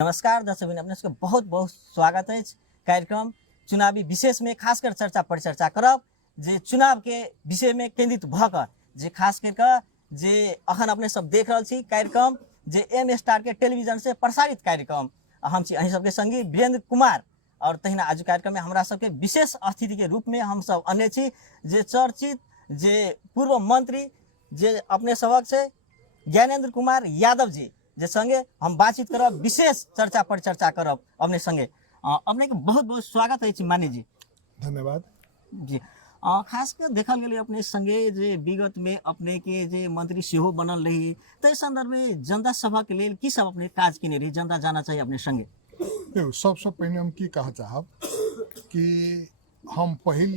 नमस्कार दर्शक अपने सबके बहुत बहुत स्वागत है कार्यक्रम चुनावी विशेष में खासकर चर्चा परिचर्चा करब जे चुनाव के विषय में केंद्रित भकर जे खास करके जे अखन अपने सब देख रहा छी कार्यक्रम जे एम स्टार के टेलीविजन से प्रसारित कार्यक्रम हम छी अहीं सबके संगी वीरेंद्र कुमार और तहिना आज कार्यक्रम में हमरा सबके विशेष अतिथि के रूप में हम सब अन्य छी जे चर्चित जे पूर्व मंत्री जे अपने सबक से ज्ञानेंद्र कुमार यादव जी जे संगे हम बातचीत करब विशेष चर्चा परिचर्चा करब अपने संगे अपने के बहुत बहुत स्वागत है मानी जी। धन्यवाद जी। खास कर देखल गेले अपने संगे जे विगत में अपने के जे मंत्री सेहो बनल रही तो संदर्भ में जनता सभा के लिए की सब अपने काज किने रही जनता जाना चाहिए अपने संगे। देखो सबसे पहले हम की कहा चाहब कि हम पहिल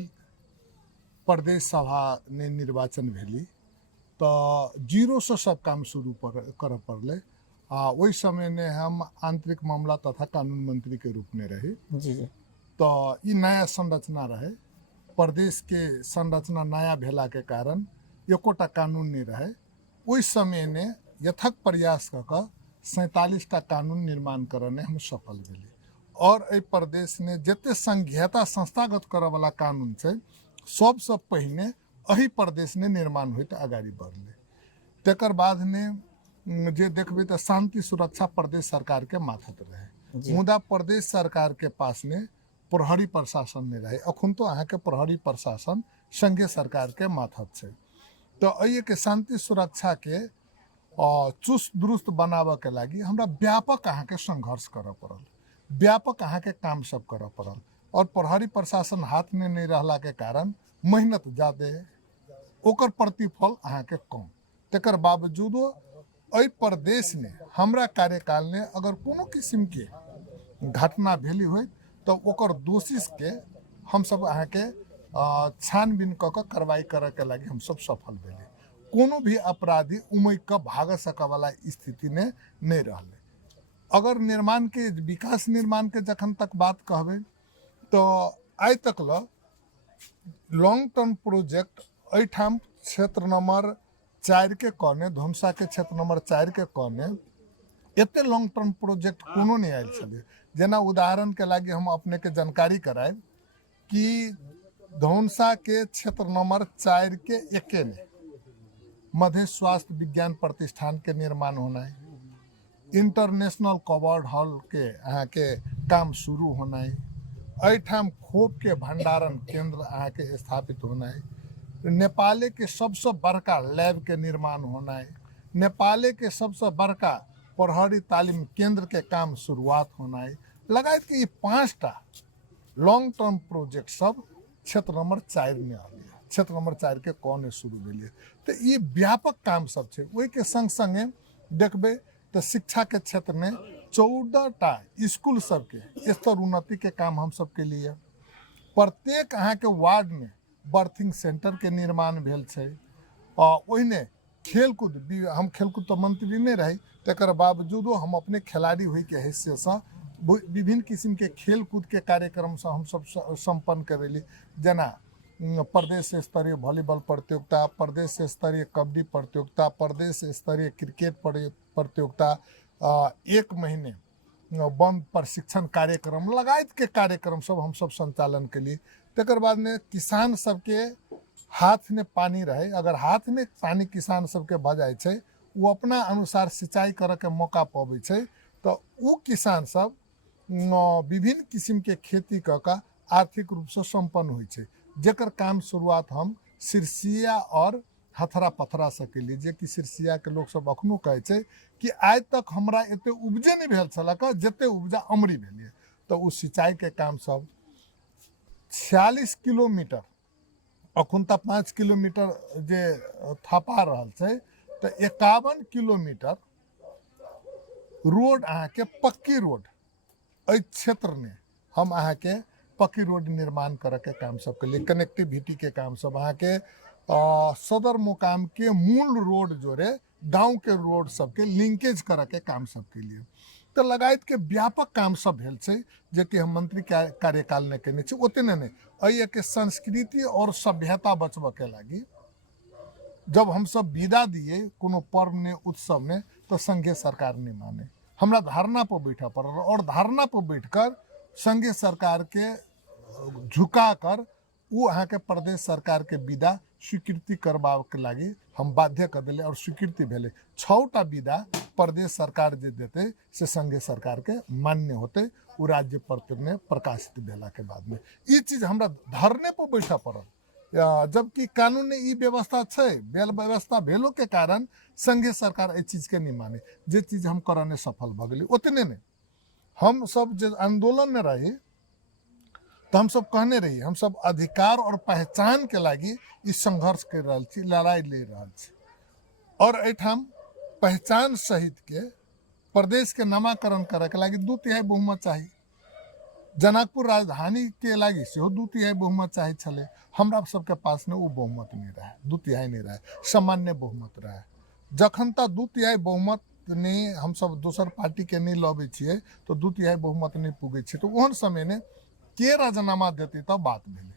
प्रदेश सभा ने निर्वाचन भेली तो जीरो से सब काम शुरू कर पड़े वही समय ने हम आंतरिक मामला तथा कानून मंत्री के रूप में रहे। जी जी। तो ये नया संरचना रहे प्रदेश के संरचना नया भेला के कारण एकोटा कानून नहीं रहे उस समय ने यथक प्रयास कर 47टा कानून निर्माण करने हम सफल भेली और ए प्रदेश ने जते संघीयता संस्थागत करे वाला कानून से सबसे पहले अही प्रदेश ने निर्माण होते आगाड़ी बढ़ले तकर बाद ने जे देखबे तो शांति सुरक्षा प्रदेश सरकार के माथत रहे मुदा प्रदेश सरकार के पास ने प्रहरी प्रशासन नहीं रहे अखुन तो अहाँ के प्रहरी प्रशासन संघीय सरकार के माथत से तो अये के शांति सुरक्षा के चुस्त दुरुस्त बनावे के लगी हमरा व्यापक अहाँ के संघर्ष करे पड़ल व्यापक अहाँ के काम सब करे पड़ल और प्रहरी प्रशासन हाथ में नहीं रहला के कारण मेहनत ज्यादा ओकर प्रतिफल अहाँ के कम तकर बावजूदो अई प्रदेश ने हमरा कार्यकाल ने अगर कोनो किस्म के घटना भेली हो तो ओकर दोषी के हम सब अहाँ के छानबीन क के कार्रवाई करे के लगी हम सब सफल भेले कोनो भी अपराधी उमय के भाग सके वाला स्थिति ने नहीं रहले। अगर निर्माण के विकास निर्माण के जखन तक बात कहबे तो आइ तक लॉन्ग टर्म प्रोजेक्ट एठाम क्षेत्र नंबर 4 के कने धनुषा के क्षेत्र नंबर 4 के कने एते लॉन्ग टर्म प्रोजेक्ट कोनो नहीं आयल छले जेना उदाहरण के लागी हम अपने के जानकारी कराए कि धनुषा के क्षेत्र नंबर 4 के एके में मध्य स्वास्थ्य विज्ञान प्रतिष्ठान के निर्माण होना है इंटरनेशनल कवर्ड हॉल के अहाँ के काम शुरू होना है एठाम खोप के भंडारण केंद्र अहाँ के स्थापित होना है नेपाले के सबसे बड़का लैब के निर्माण होना है नेपाले के सबसे बड़का प्रहरी तालीम केंद्र के काम शुरुआत होना है लगायत के ये 5टा लॉन्ग टर्म प्रोजेक्ट सब क्षेत्र नंबर 4 में आ गया क्षेत्र नंबर 4 के कौन शुरू भेलिए तो ये व्यापक काम सब है वही के संग संगे देखबे तो शिक्षा के क्षेत्र में 14टा स्कूल सबके स्तर उन्नति के काम हम सबके लिए प्रत्येक अहाँ के वार्ड में बर्थिंग सेंटर के निर्माण भेल छै ओहिने खेलकूद हम खेलकूद तो मंत्री नहीं रही तकर बावजूदो हम अपने खिलाड़ी हुई के हैसियत से विभिन्न किस्म के खेलकूद के कार्यक्रम से हम सब संपन्न करेली जना प्रदेश स्तरीय वॉलीबॉल प्रतियोगिता प्रदेश स्तरीय कबड्डी प्रतियोगिता प्रदेश स्तरीय क्रिकेट प्रतियोगिता 1 महीने बंद प्रशिक्षण कार्यक्रम लगायत के कार्यक्रम सब हम सब संचालन के लिए तकर बाद में किसान सबके हाथ में पानी रहे अगर हाथ में पानी किसान सबके भ जाए छै वो अपना अनुसार सिंचाई करे के मौका पावे छै तो वो किसान सब विभिन्न किस्म के खेती क के आर्थिक रूप से संपन्न होइ छै जेकर काम शुरुआत हम सिरसिया और हथरा पथरा से के लिए जे कि सिरसिया के लोग सब अखनो कहे छै कि आज तक हमरा एते उपजे नहीं भेल छलक जते उपजा अमरी भेलिए तो उस सिंचाई के काम सब 46 किलोमीटर अखुन तक 5 किलोमीटर जे थपा रहल छै तो 51 किलोमीटर रोड अहाँ के पक्की रोड एहि क्षेत्र में हम अहाँ के पक्की रोड निर्माण करे के काम सब के लिए कनेक्टिविटी के काम सब अहाँ के सदर मुकाम के मूल रोड जोड़े गांव के रोड सबके लिंकेज करे के काम सब के लिए तो लगायत के व्यापक काम सब भेल छै जे कि हम मंत्री कार्यकाल ने केने छी ओतने नहीं अये के संस्कृति और सभ्यता बचबे के लगी जब हम सब विदा दिए कोनो पर्व ने उत्सव में तो संघीय सरकार नहीं माने हमरा धारणा पर बैठा पड़ल और धारणा पर बैठकर संघीय सरकार के झुका कर वो अहाँ के प्रदेश सरकार के विदा स्वीकृति करबाव के लागी हम बाध्य कर दिले और स्वीकृति भेले 6टा विदा प्रदेश सरकार जे देते से संघीय सरकार के मान्य होते वो राज्य पत्र में प्रकाशित भेला के बाद में ये चीज हमरा धरने पर बैठा पड़ल जबकि कानून में ई व्यवस्था है बेल व्यवस्था भेलो के कारण संघीय सरकार ए चीज के नहीं माने जे चीज हम करने सफल भ गेली उतने ने हम सब जो आंदोलन में रही तो हम सब कहने रही हम सब अधिकार और पहचान के लागी इस संघर्ष कर रहा छी लड़ाई ले रहा छी और एठाम पहचान सहित के प्रदेश के नामाकरण करे के लागी 2/3 बहुमत चाहिए जनकपुर राजधानी के लागी से 2/3 बहुमत चाहिए छले हमरा सबके पास में वो बहुमत नहीं रहा 2/3 नहीं रहा सामान्य बहुमत रहा जखन तक 2/3 बहुमत ने हम सब दोसर पार्टी के नहीं लबे छिए तो 2/3 बहुमत नहीं पुगे छे तो ओहन समय ने के राजीनामा देती तब बात भेले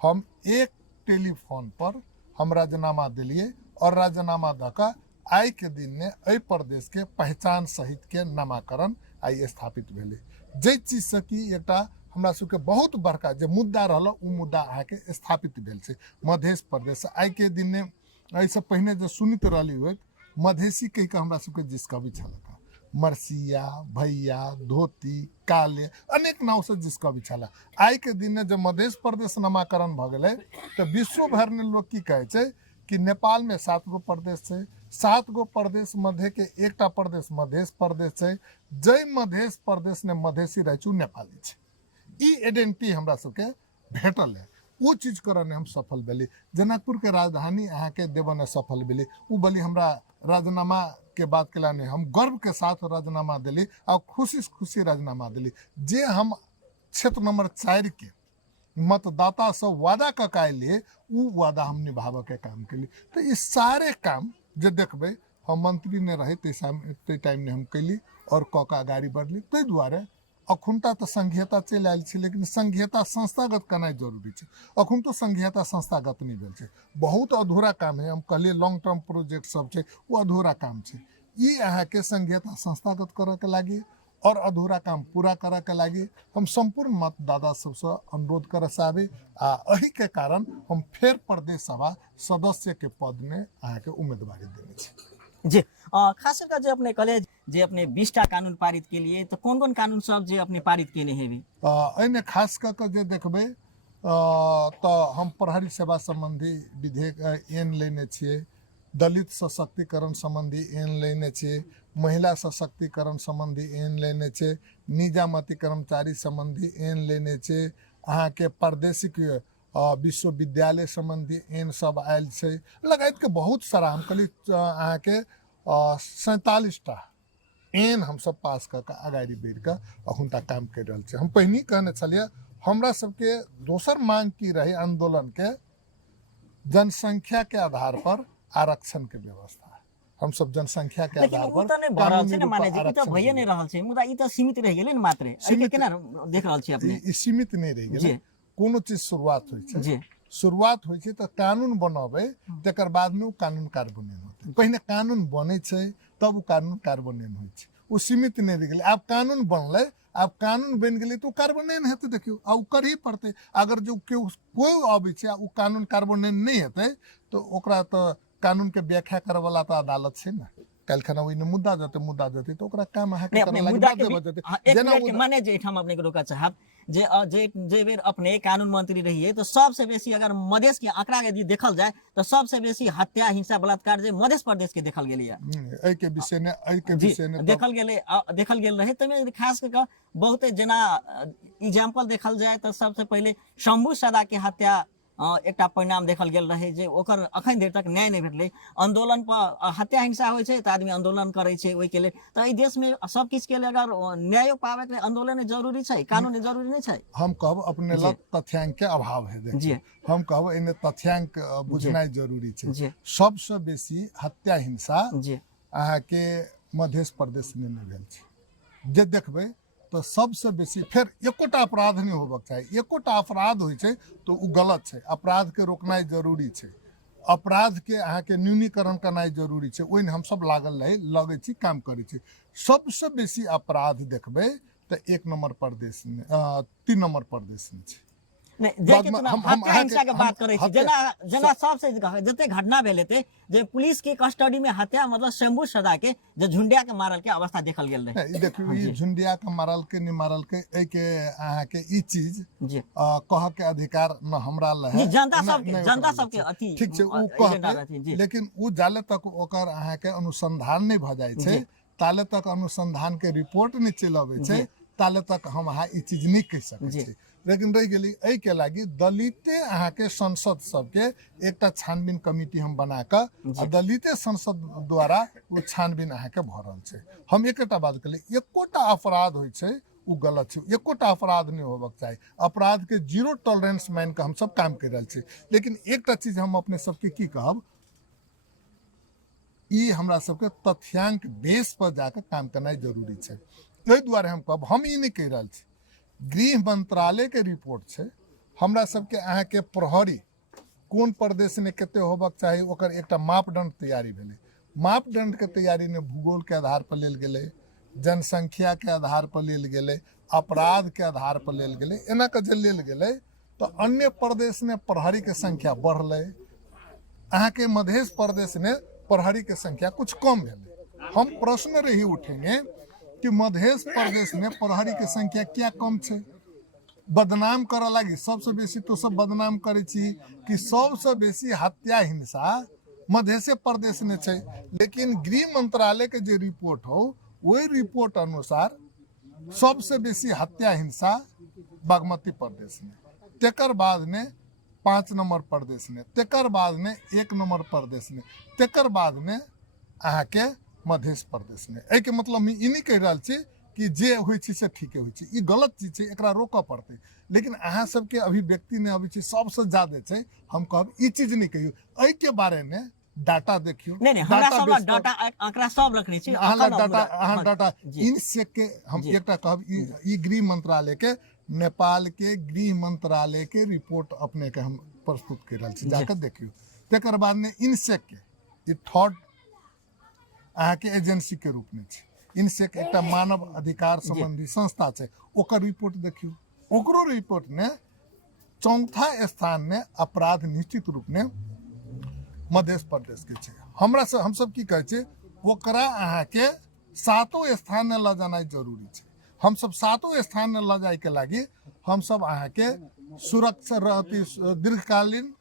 हम एक टेलीफोन पर हम राजीनामा दिलिए और राजीनामा दका आई के दिन ने अय प्रदेश के पहचान सहित के नामाकरण आई स्थापित भेले जे चीज से कि एकटा हमरा सबके बहुत बड़का जे मुद्दा रहल उ मुद्दा आके स्थापित भेल छै मध्य प्रदेश आई के दिन ने एहिसँ पहिने जे सुनित रहली होत मधेसी कहि के हमरा सबके जिसकबी छलक मरसिया भैया धोती काले अनेक नाव से जिसकबी छला आई के दिन ने जब मध्य प्रदेश नामाकरण भ गेलै तो विश्व भर में लोग की कहे छै कि नेपाल में 7 गो प्रदेश है 7 गो प्रदेश मध्य के एकटा प्रदेश मध्य प्रदेश है जय मध्य प्रदेश ने मधेसी रहे छु नेपाली है ई आइडेंटिटी हमरा सबके भेटल है वो चीज करने हम सफल भेली जनकपुर के राजधानी अहाँ के देवन सफल भेली उ बली हमरा राजीनामा के बात के लाने हम गर्व के साथ राजीनामा दिली और खुशी राजीनामा दिली जे हम क्षेत्र नंबर 4 के मतदाता से वादा का लिए उ वादा हम निभावे के काम के लिए तो ये सारे काम जे देखबे हम मंत्री ने रहे ते टाइम ने हम कैली और कका आगाड़ी बढ़ली ताहि दुआरे अखुनता तो संघीयता चल आयल छै लेकिन संघीयता संस्थागत करना जरूरी है अखुन तो संघीयता संस्थागत नहीं भेल छै बहुत अधूरा काम है हम कहलिए लॉन्ग टर्म प्रोजेक्ट सब छै वो अधूरा काम छै ई अहाँ के संघीयता संस्थागत करे के लागी और अधूरा काम पूरा करे के लागी हम संपूर्ण मतदाता सबसे अनुरोध कर चाहबे आ एही के कारण हम फेर प्रदेश सभा सदस्य के पद में अहाँ के उम्मीदवारी देने छी जी खास करके जो अपने कॉलेज जे अपने 20टा कानून पारित के लिए तो कौन कौन कानून सब जे अपने पारित केने हेबे एने खास करके जे देखबे तो हम प्रहरी सेवा संबंधी विधेयक एन लेने छिए दलित सशक्तिकरण संबंधी एन लेने छिए महिला सशक्तिकरण संबंधी एन लेने छिए निजामती कर्मचारी संबंधी एन लेने छिए अहाँ के प्रादेशिक विश्वविद्यालय संबंधी एन सब आयल छै लगायत के बहुत सारा हम कहली अहाँ के 47टा एन हम सब पास कर के आगाड़ी बढ़ के अखुनता काम कर रहल छै हम पहिने कहने छलिए हमरा सबके दोसर मांग की रही आंदोलन के जनसंख्या के आधार पर आरक्षण के व्यवस्था हम सब जनसंख्या के आधार पर लेकिन नहीं भरल छै न माने जे ई त भइए नहीं रहल छै मुदा ई त सीमित रह गेलै न मात्र एके केना देख रहल छी अपने ई सीमित नहीं रह गेलै कोनो चीज शुरुआत होइ छै जी शुरुआत होइ छै त कानून बनाबे तकर बाद में कानून कार्यान्वयन होतै पहिने कानून बनै छै तब कानून कार्यान्वयन होइ छै वो सीमित नहीं रह गेलै आब कानून बनलै आब कानून बन गेलै तो कार्यान्वयन हेतै देखियो आ उ कर ही पड़तै अगर जो कोई अबै छै उ कानून कार्यान्वयन नहीं हेतै तो ओकरा तो कानून के व्याख्या करे वाला तो अदालत छै ना कल ओहिने मुद्दा जेतै तो ओकरा काम अहाँ के करे लागि बाध्य भ जेतै जेना माने जे ठाम अपने के रोका चाहब जे बेर अपने कानून मंत्री रहिए तो सबसे बेसी अगर मधेश के आंकड़ा यदि देखल जाए तो सबसे बेसी हत्या हिंसा बलात्कार जे मध्य प्रदेश के देखल गेलै एहि के विषय ने देखल गेल रहे तमे खास करके बहुत जना एग्जांपल देखल जाए तो सबसे पहले शंभू सदा के हत्या एकटा परिणाम देखल गेल रहे जे ओकर अखन देर तक न्याय नहीं भेटले आंदोलन पर हत्या हिंसा होइ छै त आदमी आंदोलन करे छै ओइ के लेल त ई देश में सब किछ के लिए अगर न्याय पावे के आंदोलन जरूरी छै कानून जरूरी नहीं छै हम कहब अपने लग तथ्यांक के अभाव है जी हम कहब एने तथ्यांक बुझनाइ जरूरी छै सबसे बेसी हत्या हिंसा जी अहाँ के मध्य प्रदेश में नहीं भेल छै जे देखबे तो सबसे बेसी फिर एकोटा अपराध नहीं होबक चाहिए एकोटा अपराध होइ छै तो उ गलत छै अपराध के रोकनाइ जरूरी छै अपराध के अहाँ के न्यूनीकरण करना जरूरी है। ओहिने हम सब लागल रहे, लगे छी, काम करे छी। सबसे बेसी अपराध देखबे तो 1 नंबर प्रदेश में 3 नंबर प्रदेश में छै। नहीं जे के चुनाव हत्या हिंसा के बात करे छी, जना जना सबसे जते घटना भेले थे जे पुलिस के कस्टडी में हत्या मतलब शंभू सदा के जे झुंडिया के मारल के अवस्था देखल गेल रहे। देखियो ई झुंडिया के मारल के नहीं मारल के ए के अहाँ के ई चीज जी कह के अधिकार न हमरा ल है। जी जनता सबके अथी ठीक छै, उ कह के, लेकिन उ जाले तक ओकर अहाँ के अनुसंधान नहीं भ जाय छै, ताले तक अनुसंधान के रिपोर्ट नहीं चल आवे छै, ताले तक हम अहाँ ई चीज नहीं कह सकै छी। लेकिन रह गेली एहि के लागी दलिते अहाँ के संसद सबके एकटा छानबीन कमिटी हम बना के दलिते संसद द्वारा वो छानबीन अहाँ के भ रहल छै। हम एकटा बात कहली, एकोटा अपराध होइ छै उ गलत छै, एकोटा अपराध नहीं होबक चाही। अपराध के 0 टॉलरेंस मान के हम सब काम कर रहल छी। लेकिन एकटा चीज हम अपने सबके की कहब, ई हमरा सबके तथ्यांक बेस पर जाकर काम करना जरूरी छै। एहि दुआरे हम कहब, हम ई नहीं कह रहल छी, गृह मंत्रालय के रिपोर्ट छै। हमरा सबके अहाँ के प्रहरी कोन प्रदेश में कते होबक चाही ओकर एकटा मापदंड तैयारी भेलै। मापदंड के तैयारी ने भूगोल के आधार पर लेल गेलै, जनसंख्या के आधार पर लेल गेलै, अपराध के आधार पर लेल गेलै। एना के जे लेल गेलै तो अन्य प्रदेश में प्रहरी के संख्या बढ़लै, अहाँ के मध्य प्रदेश में प्रहरी के संख्या कुछ कम भेलै। हम प्रश्न रही उठेंगे कि मध्य प्रदेश में प्रहरी के संख्या क्या कम छै? बदनाम करे लगी सबसे बेसी तो सब बदनाम करे छी कि सबसे बेसी हत्या हिंसा मध्य प्रदेश में छै। लेकिन गृह मंत्रालय के जो रिपोर्ट हो वही रिपोर्ट अनुसार सबसे बेसी हत्या हिंसा बागमती प्रदेश में, तेकर बाद में 5 नंबर प्रदेश में, तेकर बाद में 1 नंबर प्रदेश में, तेकर बाद में अहाँ के मध्य प्रदेश में। ए के मतलब हम ई नहीं कह रहा छी कि जे होइ छै से ठीके होइ छै, ई गलत चीज छै, एकरा रोकऽ पड़तै। लेकिन अहाँ सबके अभिव्यक्ति ने अभी छै सबसे ज्यादा छै। हम कहब ई चीज नहीं कहियो, ए के बारे में डाटा देखियो। नहीं हमरा सब डाटा आंकड़ा सब रखने छी। अहाँ डाटा इनसे के हम एकटा कहब, ई गृह मंत्रालय के, नेपाल के गृह मंत्रालय के रिपोर्ट अपने के हम प्रस्तुत कर रहल छी, जाकर देखियो। तेकर बाद में इनसेक के, ई थर्ड अहाँ के एजेंसी के रूप में छै। इनसेक एकटा मानव अधिकार संबंधी संस्था छै, ओकर रिपोर्ट देखियो। ओकरो रिपोर्ट ने चौथा स्थान में अपराध निश्चित रूप में मध्य प्रदेश के छै। हमरा से हम सब की कहे छै, ओकरा अहाँ के 7वें स्थान में ल जाना जरूरी छै। हम सब 7वें स्थान में ल जाए के लागी हम सब अहाँ के सुरक्षा दीर्घकालीन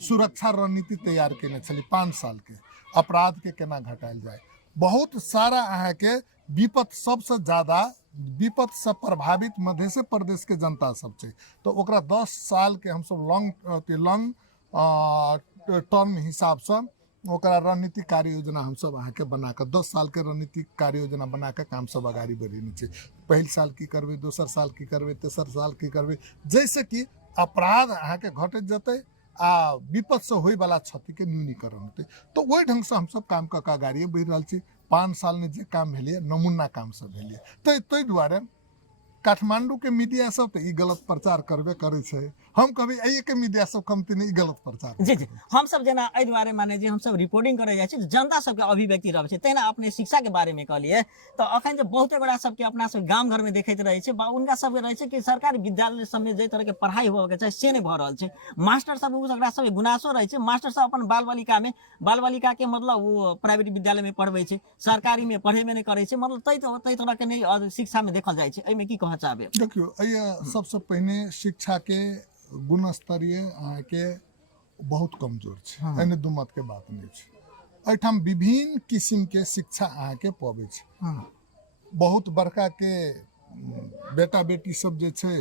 सुरक्षा रणनीति तैयार केने छली 5 साल के, अपराध के केना घटायल जाए। बहुत सारा अहाँ के विपद, सबसे ज्यादा विपद से प्रभावित मध्य प्रदेश के जनता सब छै, तो ओकरा 10 साल के हम सब लॉन्ग टर्म हिसाब से ओकरा रणनीतिक कार्य योजना हम सब अहाँ के बना के 10 साल के रणनीतिक कार्य योजना बना के काम सब आगाड़ी बढ़ेने छै। पहिल साल की करबे, दोसर साल की करबे, तेसर साल की करबे, जैसे कि अपराध अहाँ के घटत जते आ विपद से होय वाला क्षति के न्यूनीकरण होते। तो वही ढंग से हम सब काम क के आगाड़ी बढ़ि रहल छी। 5 साल में जे काम भेलै नमूना काम सब भेलै, ताहि दुआरे काठमांडू के मीडिया सब तो ई गलत प्रचार करबे करे छै। हम कभी एहि के मीडिया सब कमती नहीं गलत प्रचार। जी जी हम सब जना एहि दुआरे माने जे हम सब रिपोर्टिंग करे जाय छै, जनता सब के अभिव्यक्ति रहै छै। तेना अपने शिक्षा के बारे में कहलिए तो अखन जे बहुते बड़ा सब के अपना सब गांव घर में देखैत रहे छै, उनका सब के रहे छै कि सरकारी विद्यालय सब में जे तरह के पढ़ाई होबे के चाही से नहीं भ रहल छै। मास्टर सब ओकरा सब गुनासो रहे छै, मास्टर सब अपन बाल बालिका के मतलब वो प्राइवेट विद्यालय में पढ़बै छै, सरकारी में पढ़े में नहीं करे छै। मतलब तै तरह के नहीं शिक्षा में देखल जाय छै। एमे की कहऽ चाहबे? देखियो सबसे पहले शिक्षा के गुणस्तरीय अहाँ के बहुत कमजोर छै, एने दू मत के बात नहीं छै। एठाम विभिन्न किस्म के शिक्षा अहाँ के पबै छै। बहुत बड़का के बेटा बेटी सब जे छै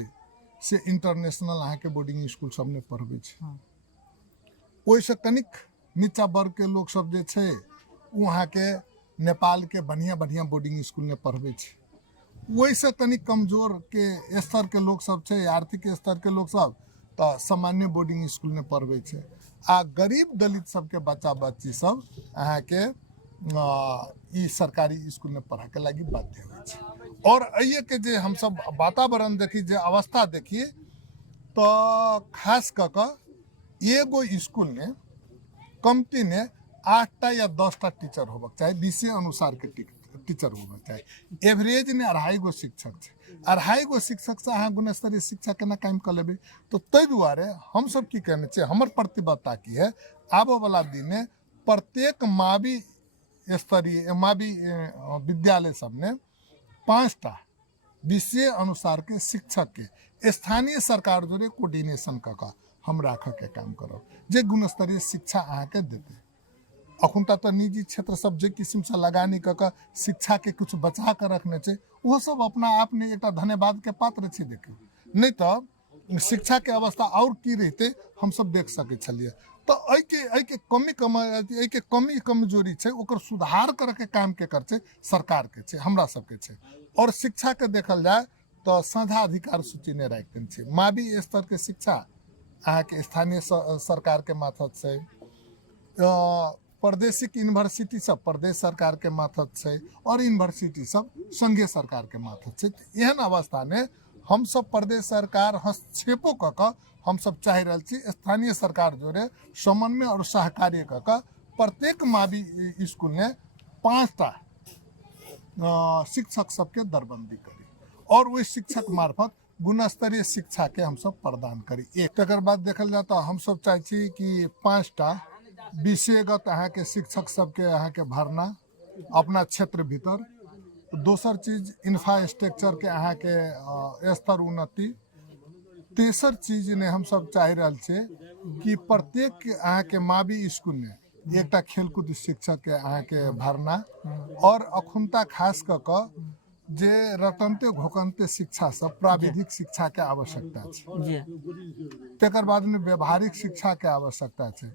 से इंटरनेशनल अहाँ के बोर्डिंग स्कूल सब में पढ़बै छै। ओहि से कनिक नीचा वर्ग के लोग सब जे छै वहाँ के नेपाल के बढ़िया बढ़िया बोर्डिंग स्कूल में पढ़बै छै। वही से तनिक कमजोर के स्तर के लोग सब छै, आर्थिक स्तर के लोग सब तो सामान्य बोर्डिंग स्कूल में पढ़बै छै। आ गरीब दलित सबके बच्चा बच्ची सब अहाँ के ई सरकारी स्कूल में पढ़ा के लागी बाध्य होइ छै। और अइए के जे हम सब वातावरण देखी, जे अवस्था देखी, तो खास क एगो स्कूल में कमती ने 8टा या 10टा टीचर होबक चाहे विषय अनुसार के टीचर होबक चाहे एवरेज ने 2.5 गो शिक्षक छे 2.5 गो शिक्षक से अहाँ गुणस्तरीय शिक्षा केना काम कर लेबै तो ताहि दुआरे हम सब की कहने छै हमर प्रतिबद्धता की है आबो वाला दिन प्रत्येक मावी स्तरीय मावी विद्यालय सब ने 5टा विषय अनुसार के शिक्षक के स्थानीय सरकार जोरे कोऑर्डिनेशन कऽ हम राखऽ के काम करब जे गुणस्तरीय शिक्षा अहाँ के देते अखुनता तो निजी क्षेत्र सब जे किस्म से लगानी कऽ शिक्षा के कुछ बचा कर रखने छै वो सब अपना आप में एक धन्यवाद के पात्र छै देखियो नहीं तो शिक्षा के अवस्था और की रहते हम सब देख सके छलिए तो एहि के कमी कमजोरी छै ओकर सुधार करे के काम के कर छै सरकार के छै हमरा सब के छै और शिक्षा के देखल जाए तो साझा अधिकार सूची ने राख देने छै मावी स्तर के शिक्षा अहाँ के स्थानीय सरकार के मार्फत से प्रादेशिक यूनिवर्सिटी सब प्रदेश सरकार के मार्फत से और यूनिवर्सिटी सब संघीय सरकार के मार्फत से एहन अवस्था में हम सब प्रदेश सरकार हस्तक्षेपो कऽ हम सब चाह रहल छी स्थानीय सरकार जोरे समन्वय और सहकार्य कऽ प्रत्येक मावी स्कूल में 5टा शिक्षक सबके दरबंदी करी और वही शिक्षक मार्फत गुणस्तरीय शिक्षा के हम सब प्रदान करी एक तकर बाद देखल जाए तो हम सब चाहे छी कि 5टा विषयगत अहाँ के शिक्षक सबके अहाँ के भरना अपना क्षेत्र भीतर दोसर चीज इंफ्रास्ट्रक्चर के अहाँ के स्तर उन्नति तेसर चीज ने हम सब चाह रहल छे कि प्रत्येक अहाँ के मावी स्कूल में एकटा खेलकूद शिक्षक के अहाँ के भरना और अखुनता खास कऽ जे रटनते घोकनते शिक्षा सब प्राविधिक शिक्षा के आवश्यकता है तकर बाद में व्यवहारिक शिक्षा के आवश्यकता है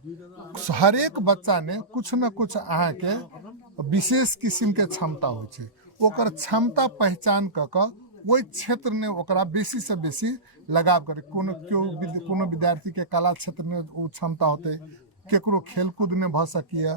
हरेक बच्चा ने कुछ न कुछ अहाँ के विशेष किस्म के क्षमता हो छै ओकर क्षमता पहचान कऽ वही क्षेत्र ने ओकरा बेसी से बेसी लगाव करे कोनो विद्यार्थी के कला क्षेत्र में वो क्षमता होते केकरो खेलकूद में भ सकिए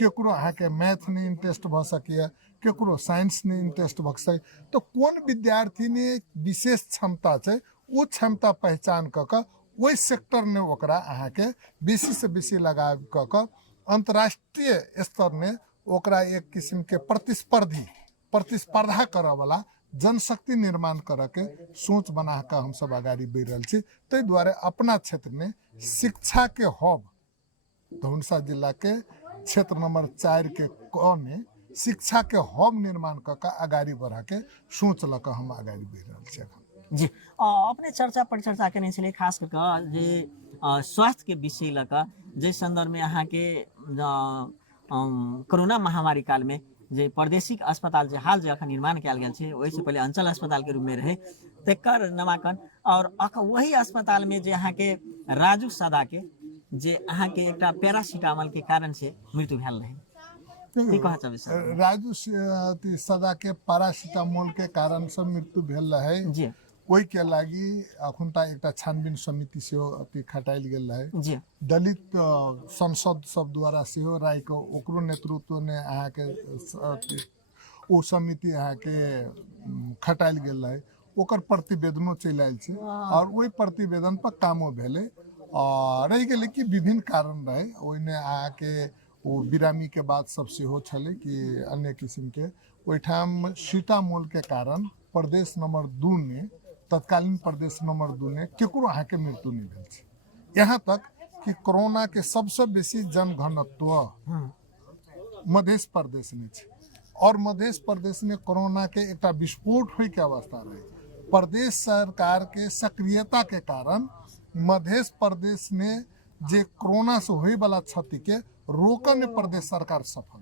केकरो अहाँ के मैथ में इंटरेस्ट भ सकिए केकरो साइंस में इंटरेस्ट भ सके तो कोन विद्यार्थी ने विशेष क्षमता छै वो क्षमता पहचान कऽ वही सेक्टर में ओकरा अहाँ के बेसी से बेसी लगाव कऽ अंतर्राष्ट्रीय स्तर में ओकरा एक किस्म के प्रतिस्पर्धा करे वाला जनशक्ति निर्माण करे के सोच बना के हम सब आगाड़ी बढ़ रहल छी ताहि दुआरे अपना क्षेत्र में शिक्षा के हब धनुषा जिला के क्षेत्र नंबर 4 के में शिक्षा के हब निर्माण कऽ आगाड़ी बढ़ा के सोच लऽ हम आगाड़ी बढ़ रहल छी जी अपने चर्चा परिचर्चा करने छलिए खास करके जे स्वास्थ्य के विषय लऽ जे संदर्भ में अहाँ के कोरोना महामारी काल में जे प्रादेशिक अस्पताल जे हाल जे अखन निर्माण कयल गेल छै ओहि से पहले अंचल अस्पताल के रूप में रहे तेकर नामांकन और वही अस्पताल में जे अहाँ के राजू सदा के जे अहाँ के एकटा पैरासीटामोल के कारण से मृत्यु भेल रहे राजू सदा के पैरासीटामोल के कारण से मृत्यु भेल रहे जी ओहि के लागी अखुनता एकटा छानबीन समिति से खटाइल गेल रहे जी दलित संसद सब द्वारा सेहो राय के ओकरो नेतृत्व ने अहाँ के ओ समिति अहाँ के खटाइल गेल रहे ओकर प्रतिवेदनो चलि आयल छै और ओहि प्रतिवेदन पर कामो भेलै और रहि गेलै कि विभिन्न कारण रहे ओहिने अहाँ के ओ बिरामी के बात सब सेहो छलै कि अन्य किस्म के ओहिठाम सीटामोल के कारण प्रदेश नंबर 2 ने तत्कालीन प्रदेश नंबर 2 ने केकरो अहाँ के मृत्यु नहीं भेल छै यहाँ तक कि कोरोना के सबसे बेसी जनघनत्व मध्य प्रदेश में छै और मध्य प्रदेश में कोरोना के एकटा विस्फोट होय के अवस्था रहे प्रदेश सरकार के सक्रियता के कारण मध्य प्रदेश में जे कोरोना से होय वाला क्षति के रोकने प्रदेश सरकार सफल